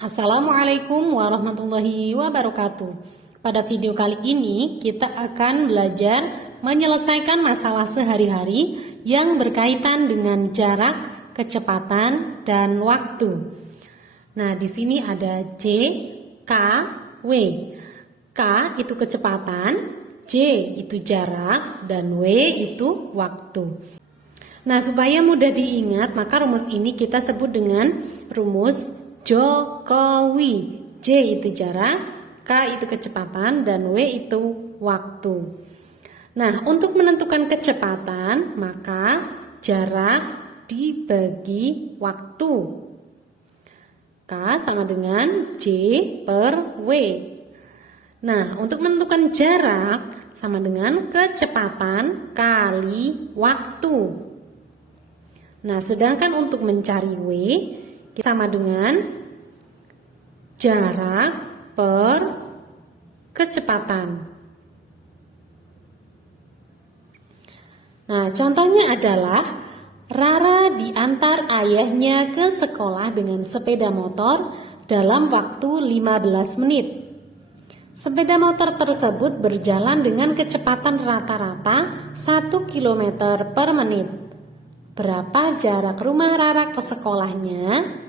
Assalamualaikum warahmatullahi wabarakatuh. Pada video kali ini kita akan belajar menyelesaikan masalah sehari-hari yang berkaitan dengan jarak, kecepatan, dan waktu. Nah, di sini ada J, K, W. K itu kecepatan, J itu jarak, dan W itu waktu. Nah, supaya mudah diingat, maka rumus ini kita sebut dengan rumus Jokowi. J itu jarak, K itu kecepatan, dan W itu waktu. Nah, untuk menentukan kecepatan, maka jarak dibagi waktu. K sama dengan J per W. Nah, untuk menentukan jarak sama dengan kecepatan kali waktu. Nah, sedangkan untuk mencari W sama dengan jarak per kecepatan. Nah, contohnya adalah Rara diantar ayahnya ke sekolah dengan sepeda motor dalam waktu 15 menit. Sepeda motor tersebut berjalan dengan kecepatan rata-rata 1 km per menit. Berapa jarak rumah Rara ke sekolahnya?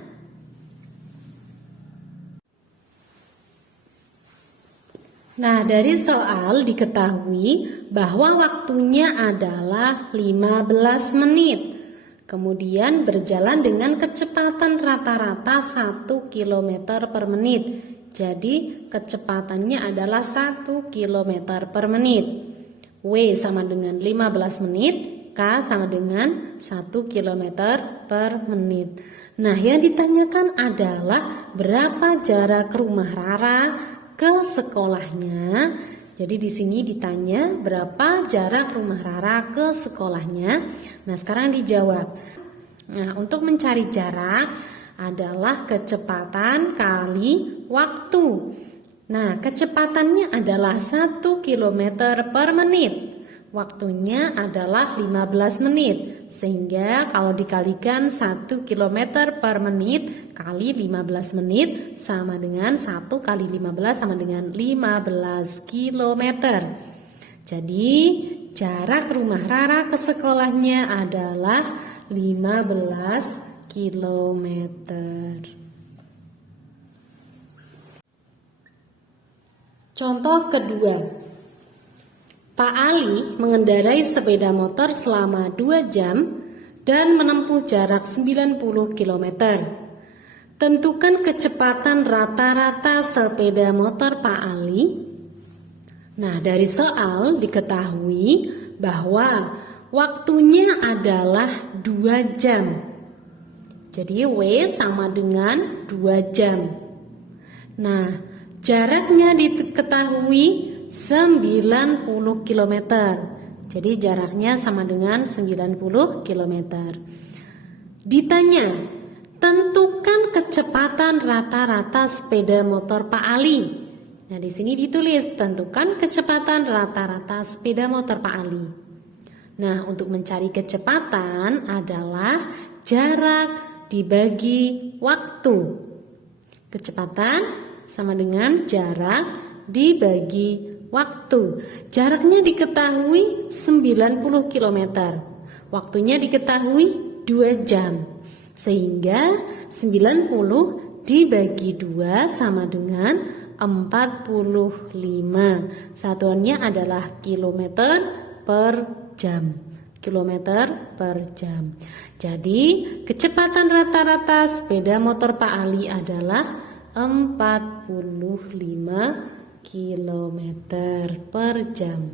Nah, dari soal diketahui bahwa waktunya adalah 15 menit. Kemudian berjalan dengan kecepatan rata-rata 1 km per menit. Jadi kecepatannya adalah 1 km per menit. W sama dengan 15 menit, K sama dengan 1 km per menit. Nah, yang ditanyakan adalah berapa jarak rumah Rara ke sekolahnya. Jadi di sini ditanya berapa jarak rumah Rara ke sekolahnya. Nah, sekarang dijawab. Nah, untuk mencari jarak adalah kecepatan kali waktu. Nah, kecepatannya adalah 1 km per menit. Waktunya adalah 15 menit. Sehingga kalau dikalikan 1 km per menit kali 15 menit sama dengan 1 kali 15 sama dengan 15 km. Jadi jarak rumah Rara ke sekolahnya adalah 15 km. Contoh kedua. Pak Ali mengendarai sepeda motor selama 2 jam dan menempuh jarak 90 km. Tentukan kecepatan rata-rata sepeda motor Pak Ali. Nah, dari soal diketahui bahwa waktunya adalah 2 jam. Jadi W sama dengan 2 jam. Nah, jaraknya diketahui 90 km. Jadi jaraknya sama dengan 90 km. Ditanya, tentukan kecepatan rata-rata sepeda motor Pak Ali. Nah, di sini ditulis tentukan kecepatan rata-rata sepeda motor Pak Ali. Nah, untuk mencari kecepatan adalah jarak dibagi waktu. Kecepatan sama dengan jarak dibagi waktu. Jaraknya diketahui 90 km. Waktunya diketahui 2 jam. Sehingga 90 dibagi 2 sama dengan 45. Satuannya adalah kilometer per jam. Kilometer per jam. Jadi kecepatan rata-rata sepeda motor Pak Ali adalah 45 km per jam.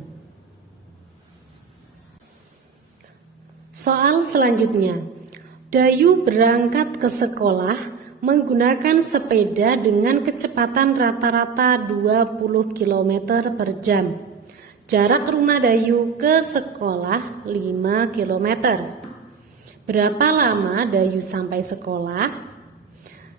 Soal selanjutnya. Dayu berangkat ke sekolah menggunakan sepeda dengan kecepatan rata-rata 20 km per jam. Jarak rumah Dayu ke sekolah 5 km. Berapa lama Dayu sampai sekolah?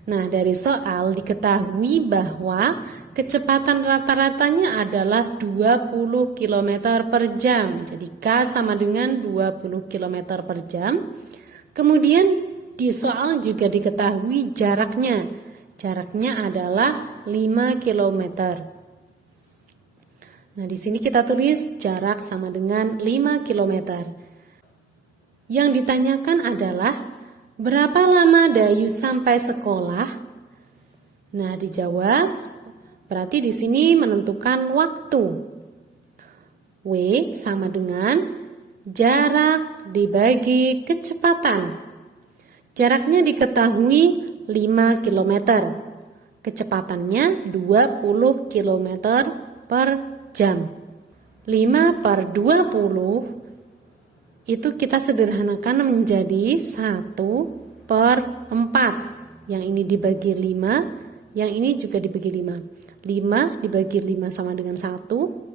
Nah, dari soal diketahui bahwa kecepatan rata-ratanya adalah 20 km per jam. Jadi K sama dengan 20 km per jam. Kemudian di soal juga diketahui jaraknya. Jaraknya adalah 5 km. Nah, di sini kita tulis jarak sama dengan 5 km. Yang ditanyakan adalah berapa lama Dayu sampai sekolah? Nah, dijawab. Berarti di sini menentukan waktu. W sama dengan jarak dibagi kecepatan. Jaraknya diketahui 5 km. Kecepatannya 20 km per jam. 5 per 20 itu kita sederhanakan menjadi 1 per 4. Yang ini dibagi 5, yang ini juga dibagi 5. 5 dibagi 5 sama dengan 1.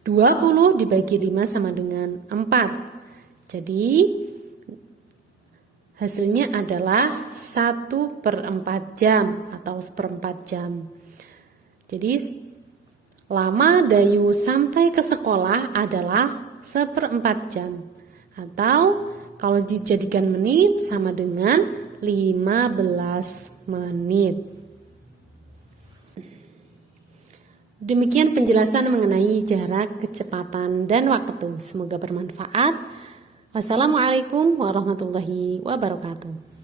20 dibagi 5 sama dengan 4. Jadi hasilnya adalah 1 per 4 jam atau seperempat jam. Jadi lama Dayu sampai ke sekolah adalah seperempat jam. Atau kalau dijadikan menit sama dengan 15 menit. Demikian penjelasan mengenai jarak, kecepatan, dan waktu. Semoga bermanfaat. Wassalamualaikum warahmatullahi wabarakatuh.